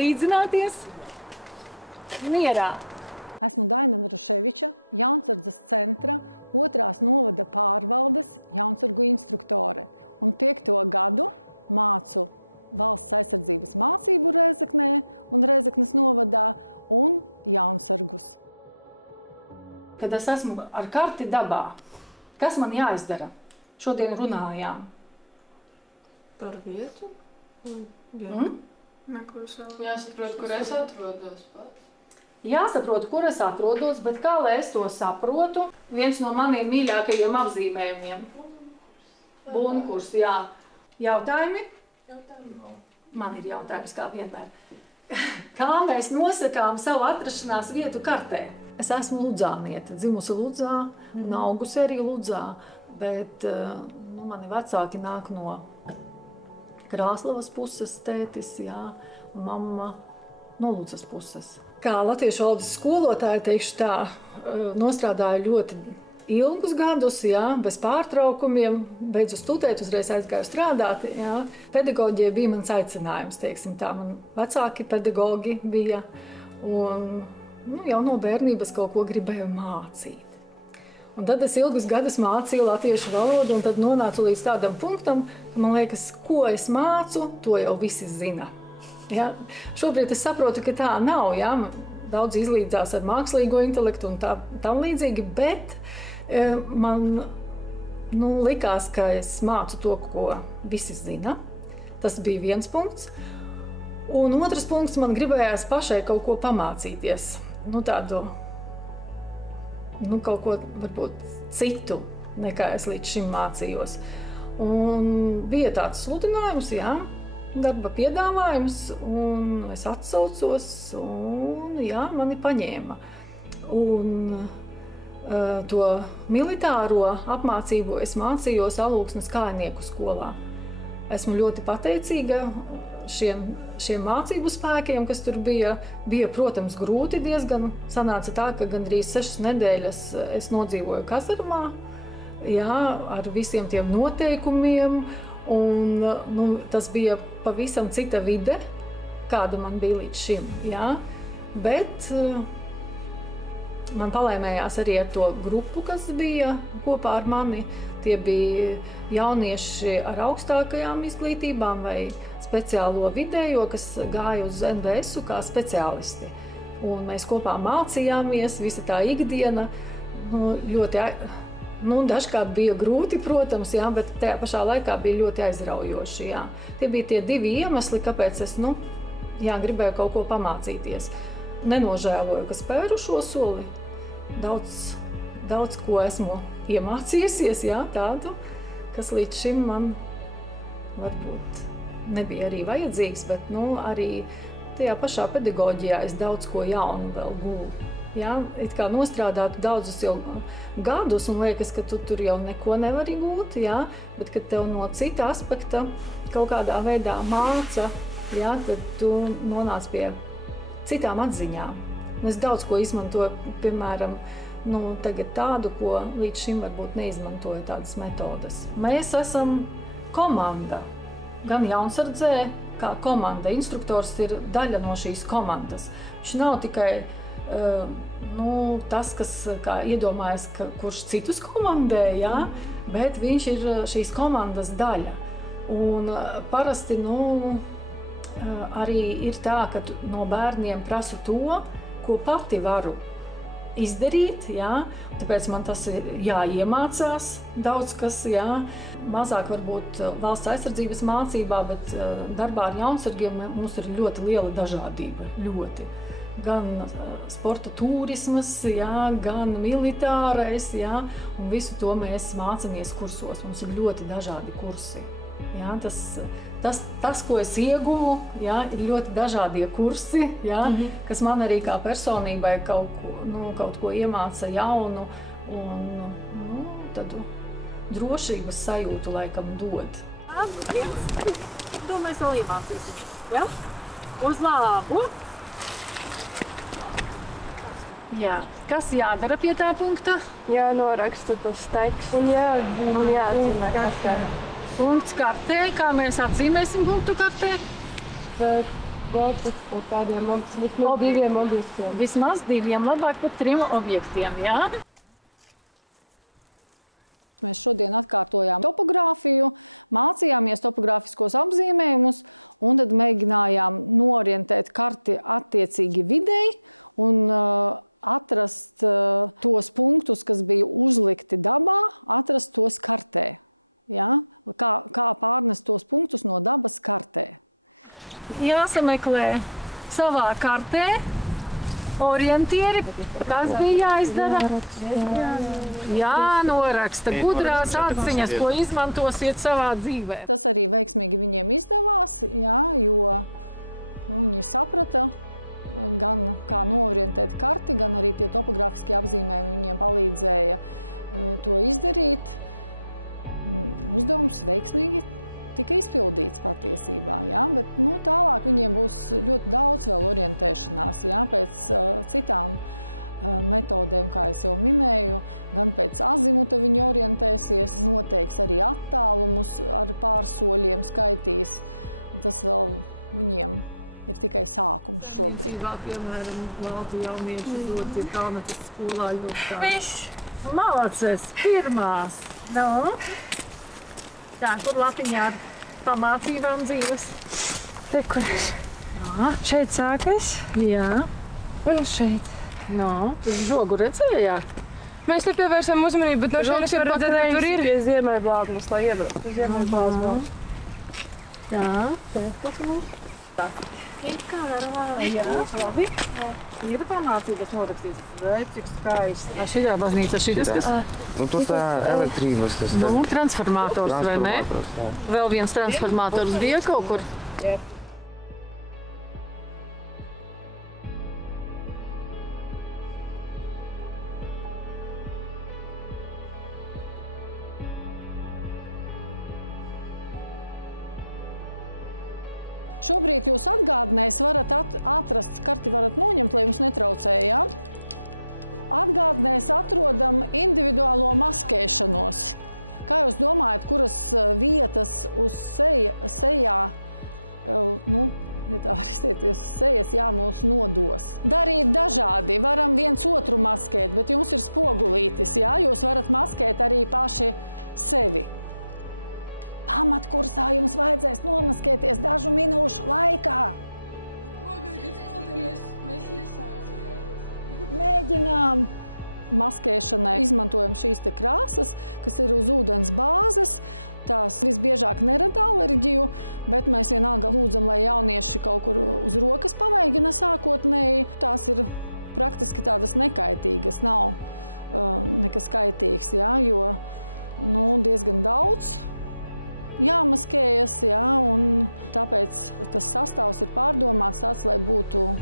līdzināties mierā. Esmu Daina Naruševiča, Jaunsardzes centra 2. novada pārvaldes jaunsargu instruktore. Un 5. gadu mācu valsts aizsardzības mācību Rēzeknē un Rēzeknes novadā un jaunsargus. Kad es esmu ar karti dabā, kas man jāizdara? Šodien runājām. Par vietu? Jāsaprot, kur es atrodos pats. Jāsaprot, kur es atrodos, bet kā lai es to saprotu? Viens no maniem mīļākajiem apzīmējumiem. Bunkurs, jā. Jautājumi? Man ir jautājums, kā vienmēr. Kā mēs nosakām savu atrašanās vietu kartē? Es esmu ludzāniete, dzimusi Ludzā un augusi arī Ludzā, bet mani vecāki nāk no Krāslavas puses, tētis, jā, un mamma no Ludzas puses. Kā latviešu valodas skolotāja, teikšu tā, nostrādāju ļoti ilgus gadus, jā, bez pārtraukumiem, beidzu studēt, uzreiz aizgāju strādāt. Jā. Pedagoģija bija mans aicinājums, teiksim tā. Man vecāki pedagogi bija, un jau no bērnības kaut ko gribēju mācīt. Un tad es ilgus gadus mācīju latviešu valodu, un tad nonācu līdz tādam punktam, ka man liekas, ko es mācu, to jau visi zina. Ja? Šobrīd es saprotu, ka tā nav. Ja? Daudz izlīdzās ar mākslīgo intelektu un tam līdzīgi, bet man likās, ka es mācu to, ko visi zina. Tas bija viens punkts. Un otrs punkts, man gribējās pašai kaut ko pamācīties. Kaut ko varbūt citu, nekā es līdz šim mācījos. Un bija tāds sludinājums, jā. Darba piedāvājums, un es atsaucos, un jā, mani paņēma. Un to militāro apmācību es mācījos Alūksnes kājnieku skolā. Esmu ļoti pateicīga šiem mācību spēkiem, kas tur bija. Bija, protams, grūti diezgan. Sanāca tā, ka gandrīz 6 nedēļas es nodzīvoju kazarmā, jā, ar visiem tiem noteikumiem. Un, tas bija pavisam cita vide, kāda man bija līdz šim. Jā. Bet man palēmējās arī ar to grupu, kas bija kopā ar mani. Tie bija jaunieši ar augstākajām izglītībām vai speciālo vidējo, kas gāja uz NBS-u kā speciālisti. Un mēs kopā mācījāmies, visa tā ikdiena ļoti. Dažkārt bija grūti, protams, jā, bet tajā pašā laikā bija ļoti aizraujoši. Jā. Tie bija tie 2 iemesli, kāpēc es gribēju kaut ko pamācīties. Nenožēloju, ka spēru šo soli. Daudz ko esmu iemācījusies, jā, tādu, kas līdz šim man varbūt nebija arī vajadzīgs, bet arī tajā pašā pedagoģijā es daudz ko jaunu vēl gūstu. Jā, it kā nostrādātu daudzus jau gadus un liekas, ka tu tur jau neko nevari gūt, jā, bet kad tev no cita aspekta kaut kādā veidā māca, jā, tad tu nonāc pie citām atziņām. Es daudz ko izmantoju, piemēram, tagad tādu, ko līdz šim varbūt neizmantoju tādas metodas. Mēs esam komanda, gan Jaunsardzē, kā komanda. Instruktors ir daļa no šīs komandas. Viņš nav tikai tas, kas iedomājas, kurš citus komandē, jā, bet viņš ir šīs komandas daļa. Un parasti arī ir tā, ka no bērniem prasu to, ko pati varu izdarīt, jā. Tāpēc man tas ir jāiemācās daudz kas, jā. Mazāk varbūt valsts aizsardzības mācībā, bet darbā ar jaunsargiem mums ir ļoti liela dažādība, ļoti. Gan sporta turismas, jā, gan militārais, jā, un visu to mēs mācāmies kursos. Mums ir ļoti dažādi kursi. Jā, tas, ko es ieguvu, jā, ir ļoti dažādie kursi, jā, kas man arī kā personībai kaut ko iemāca jaunu un tādu drošības sajūtu laikam dod. To mēs vēl iemācīsim. Ja? Uz labu! Jā. Kas jādara pie tā punkta? Jānoraksta tas teksts un jāatzīmē kartē. Punkts kartē. Kā mēs atzīmēsim punktu kartē? Gotas par kādiem vismaz 2 objektiem. Vismaz 2, labāk pat 3 objektiem, jā? Mēs šodien atkārtojām topogrāfiju, mācījāmies topogrāfiskos apzīmējumus un tad mēģinājām norientēt karti attiecīgi videi un atrast tos punktus, kas bija uzlikti dabā, atrast tos kartē. Ja? Kā pārnest tos punktus no dabas kartē. Jāsameklē savā kartē orientieri, kas bija jāizdara. Jānoraksta gudrās atziņas, ko izmantosiet savā dzīvē. Tas arī veiksmīgi viņiem izdevās, jā, jo viņi saprata gan kā noorientēt karti, gan arī tie topogrāfiskie apzīmējumi viņiem palīdzēja to izdarīt. Uzdevums veiksmīgi tika izpildīts patiesībā, jā, bet tālāk viņiem būs ļoti daudz vēl orientēšanās, jā, pēc citām metodēm, kā es jau minēju, gan pēc azimuta viņi orientēsies, noteiks arī attālumus ar pārsoļiem skaitīs. Tas vēl viņiem ir tikai sākums šobrīd. Piemēram, Baltu jaunieši ļoti ir Kalnatas skolā ļoti. Viss! Malacis! Pirmās! Tā, kur lapiņā ar pamācībām dzīves? Te, kur šeit sākas? Jā. Un šeit. Jūs žogu redzējāt? Mēs nepievērsām uzmanību, bet no šeit var redzēt, ka tur ir pie Ziemeļblāzmas, lai iebraukt uz Ziemeļblāzmas. Jā, tas mums. Tā. Ir kā normāli. Jā, labi. Ir pamācības norakstīts. Redz, cik skaisti. Šitā baznīca, šitas kas? Tur tā elektrības tas. Transformators, vai ne? Vēl viens transformators bija kaut kur? Jā. Šobrīd jūs atgādnēs varat atrast, karti varat noņemt, lai jums netraucē, jā? Atgādnēs atrodam individuālo maskēšanos. Kā jūs domājat, kuras vietas uz sejā, ja tā var izteikties, uz sejas jāmūs nodos? Darīt dažādi, varam viens otru maskēt, bet jums ir spogulītis, jā? Jūs varat maskēt arī paši sevi. Pamatkursā jums vajadzēs nomaskēties dažu minūšu laikā. Mēs iesācējām. Mēģinām. Maskēšanai izmantojam šīs te krāsas, kas ir uz ūdens bāzes. Tās visbiežāk nerada alerģiju, bet mēs vienalga lūdzam, lai jaunieši kaut kur uz rokas pamēģina sākotnēji. Tās ir praktiski tādas nekaitīgas, nav nekas kaitīgs, jā, jo diezgan daudz jāmaskējas, jā, un tāpēc tas sastāvs ir pārdomāts tāds, lai būtu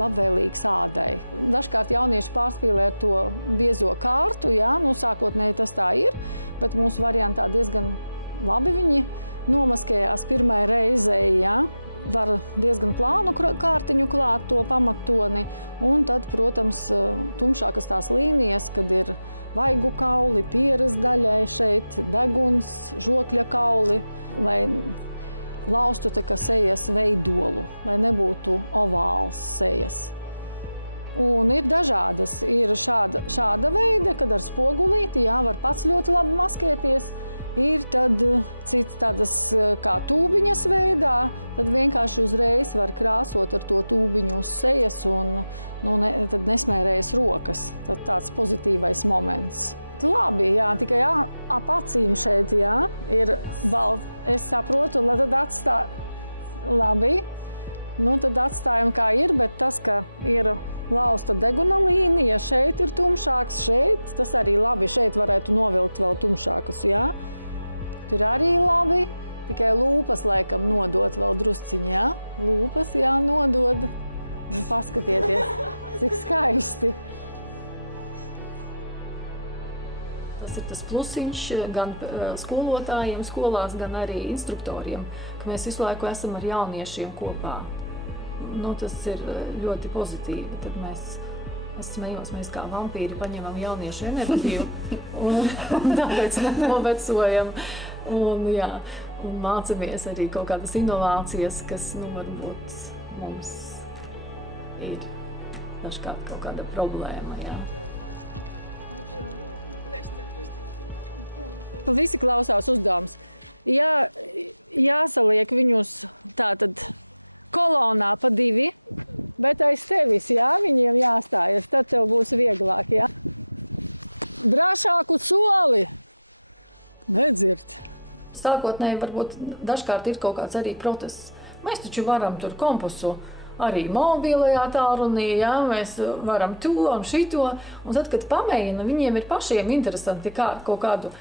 labvēlīgs ādai. Dažkārt jaunieši pārspīlē ar to biezo kārtu, jā, sākotnēji tas tā ir, bet mūsu variantā diezgan labi viņi nomaskējās pirmai reizei, jā. Var diezgan plānu kārtiņu klāt to pamattoni, un tad, protams, tumšākas tās līnijas, kad ir vaigu kauli, pieras daļai šeit, deguns, žokļa kauli, lai laustu tā kā sejas veidolu, lai nebūtu ovāls sejas. Un ir dažādas. Ir šāda veida, kad ar spogulīti, jā, var pats ļoti labi maskēties. Ir tad cits tādas kā tūbiņas veidā, tad vienkārši uzreiz var krāsot ar to tūbiņu uz sejas un tad nesmērējas rokas. Tad tāds pozitīvais moments. Labi, jā, tikai ap acīm šeit, jā, ir balts. Es saprotu, lai tad labi, tad atstājam kā ir, bet tas, ka ir lausta deguna līnija, šeit ir tumšāks, šeit, tas arī labi, šeit varētu novilkt vēl tumšākas, jā. Tur arī labi, tikai lūpas laikam nodot vēl drusciņi, jā. Lūpas jānodod. Paskatieties, cik skaisti. Tas ir tas plusiņš gan skolotājiem skolās, gan arī instruktoriem, ka mēs visu laiku esam ar jauniešiem kopā. Tas ir ļoti pozitīvi. Tad es smējos, mēs kā vampīri paņemam jauniešu enerģiju un tāpēc nenovecojam. Un mācamies arī kaut kādas inovācijas, kas varbūt mums ir dažkārt kaut kāda problēma, jā. Visi klausās uzdevums. Jāsaliek viņus tātad kolonā pa 2, bet aiz tevis, jā, viņiem jāstājas, tad tev būs vieglāk, jā. Drošāku soli nedzird. Sākotnēji varbūt dažkārt ir kaut kāds arī protests. Mēs taču varam tur kompasu arī mobilajā tālrunī, jā, mēs varam to un šito. Un tad, kad pamēģina, viņiem ir pašiem interesanti kaut kādu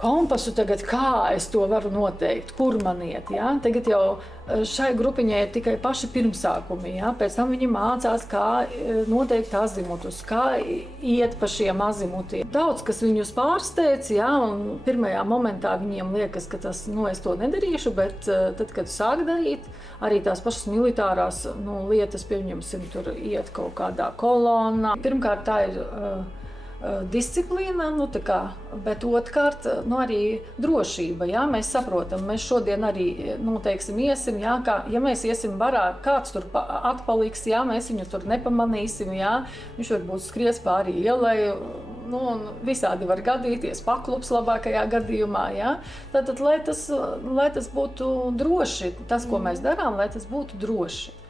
kompasu tagad, kā es to varu noteikt, kur man iet, jā. Tagad jau šai grupiņai ir tikai paši pirmsākumi, jā. Pēc tam viņi mācās, kā noteikt azimutus, kā iet pa šiem azimutiem. Daudz, kas viņus pārsteidz, jā, un pirmajā momentā viņiem liekas, ka tas, es to nedarīšu, bet tad, kad sāk darīt, arī tās pašas militārās lietas, pieņemsim, tur iet kaut kādā kolonā. Pirmkārt, tā ir disciplīna, bet otrkārt, arī drošība, jā, mēs saprotam, mēs šodien arī, teiksim, iesim, jā, ja mēs iesim barā, kāds tur atpaliks, jā, mēs viņu tur nepamanīsim, jā, viņš varbūt skries pāri ielai, un visādi var gadīties, paklups labākajā gadījumā, jā. Tātad, lai tas būtu droši, tas, ko mēs darām, lai tas būtu droši.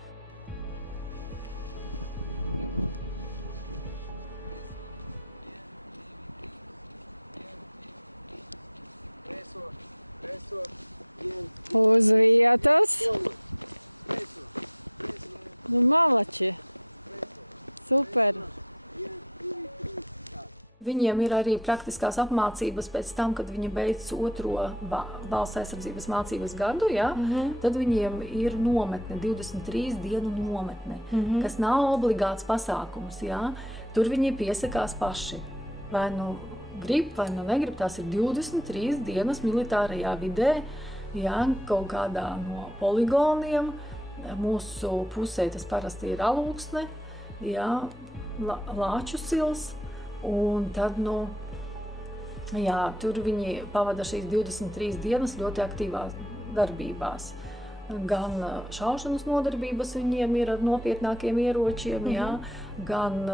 Uz vietas. Malači. Super. Viņiem ir arī praktiskās apmācības pēc tam, kad viņi beidz 2. valsts aizsardzības mācības gadu, jā, tad viņiem ir nometne, 23 dienu nometne, kas nav obligāts pasākums, jā. Tur viņi piesakās paši. Vai grib, vai negrib, tās ir 23 dienas militārajā vidē, jā, kaut kādā no poligoniem. Mūsu pusē tas parasti ir Alūksne, jā, Lāču sils, un tad, jā, tur viņi pavada šīs 23 dienas ļoti aktīvās darbībās. Gan šaušanas nodarbības viņiem ir ar nopietnākiem ieročiem, jā, gan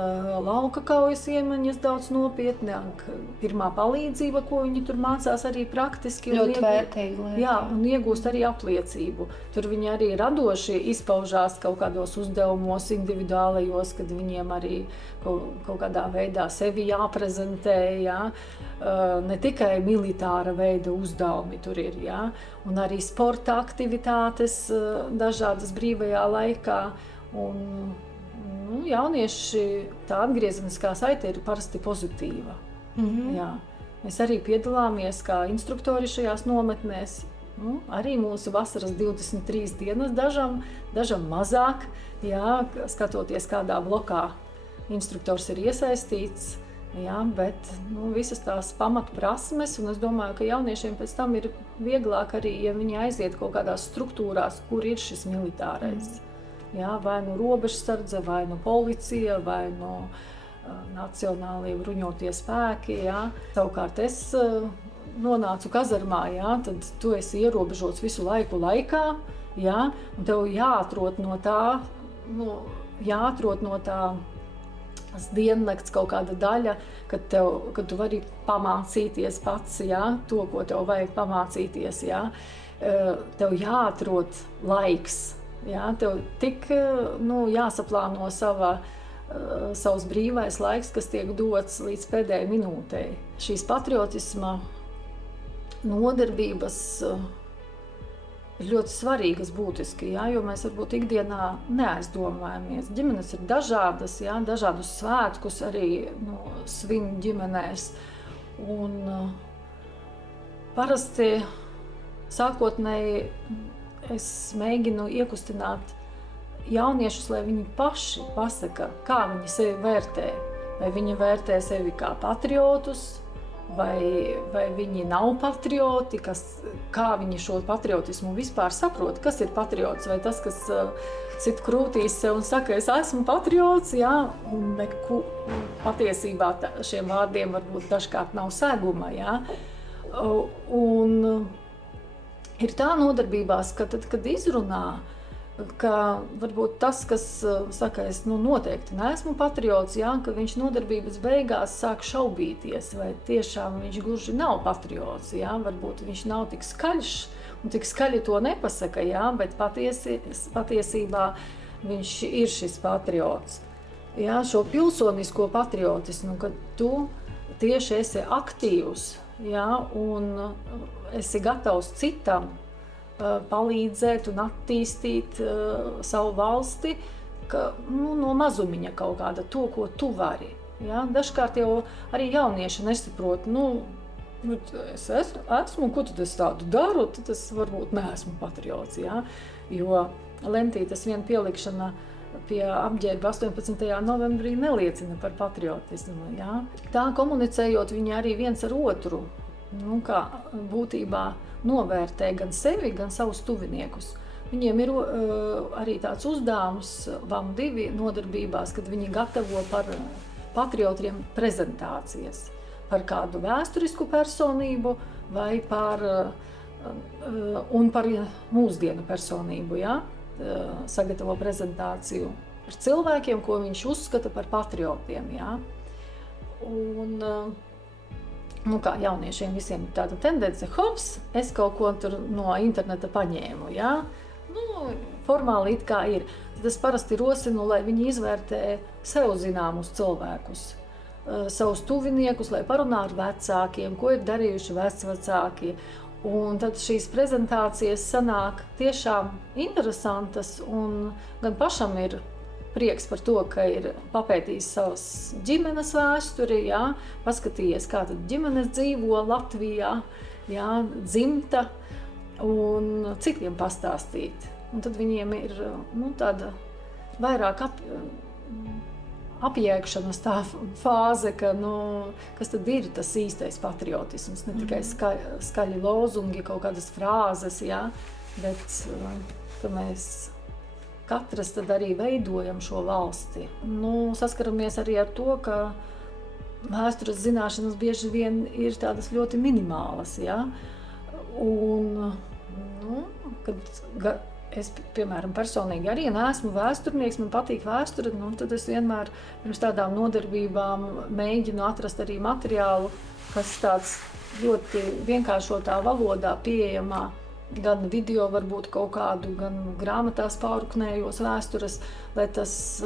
lauka kaujas iemaņas daudz nopietnāk, pirmā palīdzība, ko viņi tur mācās arī praktiski. Ļoti vērtīgi. Jā, un iegūst arī apliecību. Tur viņi arī radoši izpaužās kaut kādos uzdevumos individuālajos, kad viņiem arī kaut kādā veidā sevi jāprezentē, jā. Ne tikai militāra veida uzdevumi tur ir, jā, un arī sporta aktivitātes dažādas brīvajā laikā. Un jaunieši, tā atgriezeniskā saite ir parasti pozitīva. Jā. Mēs arī piedalāmies kā instruktori šajās nometnēs. Arī mūsu vasaras 23 dienas, dažam mazāk, jā, skatoties kādā blokā instruktors ir iesaistīts. Jā, bet visas tās pamatprasmes, un es domāju, ka jauniešiem pēc tam ir vieglāk arī, ja viņi aiziet kaut kādās struktūrās, kur ir šis militārais. Jā, vai robežsardze, vai policija, vai nacionālie bruņotie spēki. Jā. Savukārt es nonācu kazarmā, jā, tad tu esi ierobežots visu laiku laikā, jā, un tev jāatrod no tā diennakts kaut kāda daļa, kad tu vari pamācīties pats, jā, to, ko tev vajag pamācīties, jā. Tev jāatrod laiks, jā, tev tik, jāsaplāno savs brīvais laiks, kas tiek dots līdz pēdējai minūtei. Šīs patriotisma nodarbības ir ļoti svarīgas, būtiski, jā, jo mēs varbūt ikdienā neaizdomājamies. Ģimenes ir dažādas, jā, dažādus svētkus arī svin ģimenēs. Un parasti sākotnēji es mēģinu iekustināt jauniešus, lai viņi paši pasaka, kā viņi sevi vērtē. Vai viņi vērtē sevi kā patriotus, vai viņi nav patrioti, kā viņi šo patriotismu vispār saprot, kas ir patriots, vai tas, kas sit krūtīs sev un saka, es esmu patriots, jā, un patiesībā šiem vārdiem varbūt dažkārt nav seguma, jā. Un ir tā nodarbībās, ka tad, kad izrunā, ka varbūt tas, kas saka, es noteikti neesmu patriots, jā, ka viņš nodarbības beigās sāk šaubīties, vai tiešām viņš gluži nav patriots, jā, varbūt viņš nav tik skaļš un tik skaļi to nepasaka, jā, bet patiesībā viņš ir šis patriots. Jā, šo pilsonisko patriotismu, kad tu tieši esi aktīvs, jā, un esi gatavs citam palīdzēt un attīstīt savu valsti, ka, no mazumiņa kaut kāda to, ko tu vari. Ja? Dažkārt jau arī jaunieši nesaprot, es esmu, ko tad es tādu daru, tad es varbūt neesmu patriots. Ja? Jo lentītes vien pielikšana pie apģērba 18. novembrī neliecina par patriotismu. Ja? Tā komunicējot, viņi arī viens ar otru, kā būtībā novērtē gan sevi, gan savus tuviniekus. Viņiem ir arī tāds uzdevums VAM2 nodarbībās, kad viņi gatavo par patriotiem prezentācijas, par kādu vēsturisku personību vai par mūsdienu personību, ja? Sagatavo prezentāciju par cilvēkiem, ko viņš uzskata par patriotiem. Ja? Un, kā jauniešiem visiem ir tāda tendence, hops, es kaut ko tur no interneta paņēmu, jā? Formāli it kā ir. Tad es parasti rosinu, lai viņi izvērtē sev zināmus cilvēkus, savus tuviniekus, lai parunā ar vecākiem, ko ir darījuši vecvecāki. Un tad šīs prezentācijas sanāk tiešām interesantas, un gan pašam ir prieks par to, ka ir papētījis savas ģimenes vēsturi, jā, paskatījies, kā tad ģimenes dzīvo Latvijā, jā, dzimta, un citiem pastāstīt. Un tad viņiem ir tāda vairāk apjēgšanas tā fāze, ka, kas tad ir tas īstais patriotisms, ne tikai skaļi lozungi, kaut kādas frāzes, jā, bet ka mēs katrs tad arī veidojam šo valsti. Saskaramies arī ar to, ka vēstures zināšanas bieži vien ir tādas ļoti minimālas, ja? Un, kad es, piemēram, personīgi arī neesmu vēsturnieks, man patīk vēsture, tad es vienmēr pirms tādām nodarbībām mēģinu atrast arī materiālu, kas tāds ļoti vienkāršotā valodā pieejamā, gan video varbūt kaut kādu, gan grāmatās pārruknējos vēstures, lai tas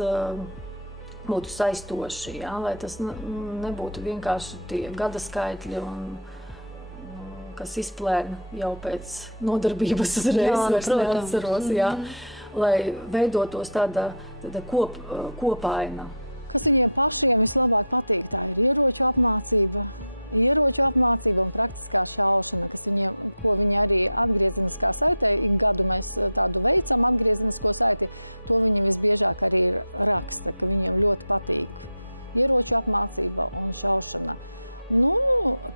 būtu saistoši, ja? Lai tas nebūtu vienkārši tie gada skaitļi, kas izplēna jau pēc nodarbības uzreiz, vairs neatceros, ja? Lai veidotos tāda kopaina. Kas viņiem pašiem vislabāk patīk, tā ir ieroču apmācība un praktiskā šaušana, ko viņi arī atgriezeniskā saitē, ik gadu mēs tādu veicam atgriezenisko saiti, to viņi visbiežāk arī raksta, ka viņiem ļoti patīk ieroču apmācība un šaušana.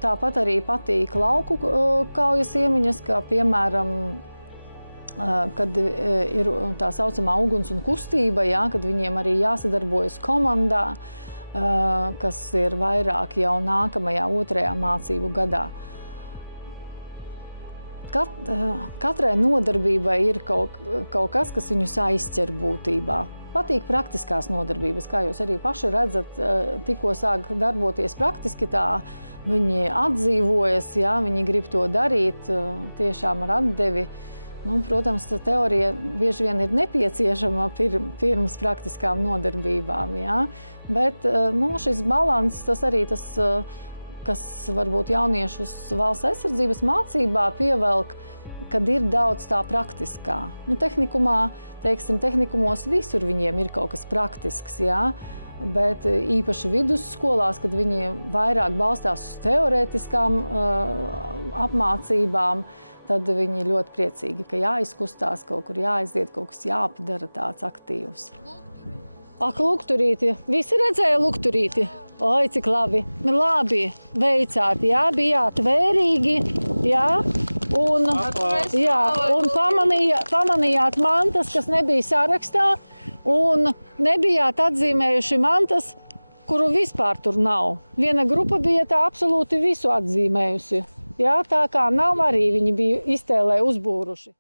Tāpat arī patīk lauku kaujas iemiņas, kā piemēram, kad ir tā saucamā uguns un kustība, jā, kad viņiem arī jāsadarbojas komandā, kas ir vairāk jau nākamajā 2. mācību gadā. Katrai nodarbībai ir kaut kas, kas viņus aizķer būtībā. Patīk praktiskās nodarbības, kā jūs arī paši redzat, tikko sāk darboties praktiski, tā viņi atdzīvojas, jā, viņi grib to darīt tiešām ar atdevi. Protams, teorija bieži vien ir nepieciešama pirms praktiskām nodarbībām, jā. Bet šis balans, tas arī tas, kas varbūt jauniešus valsts aizsardzības mācībā pievelk, kad ir daudz tā praktiskā. Tehnikumā, tehnikumos visur viņiem ir kaut kas praktisks, jā. Bet īpaši vidusskolās, kad viņi vairāk balstās uz teorētiskām apmācībām, tad viņi ļoti priecīgi, ka jāizkustās, kaut kur jāaiziet, kaut kas jāpadara tāds aktīvs. Ak, lukturīti! Visi redzēja lukturīti? Oi, cik labi! Labi veicāt, jā, bijāt vērīgi, jā, un pamanījāt mantas, kas nebija sarakstā, un nebijāt atzīmējuši mantas, kuru vispār tur nav. Viena grupa bija tā absolūti visu atzīmējusi. Jā, tā kā nav arī viņi bija iztēlē uzbūruši.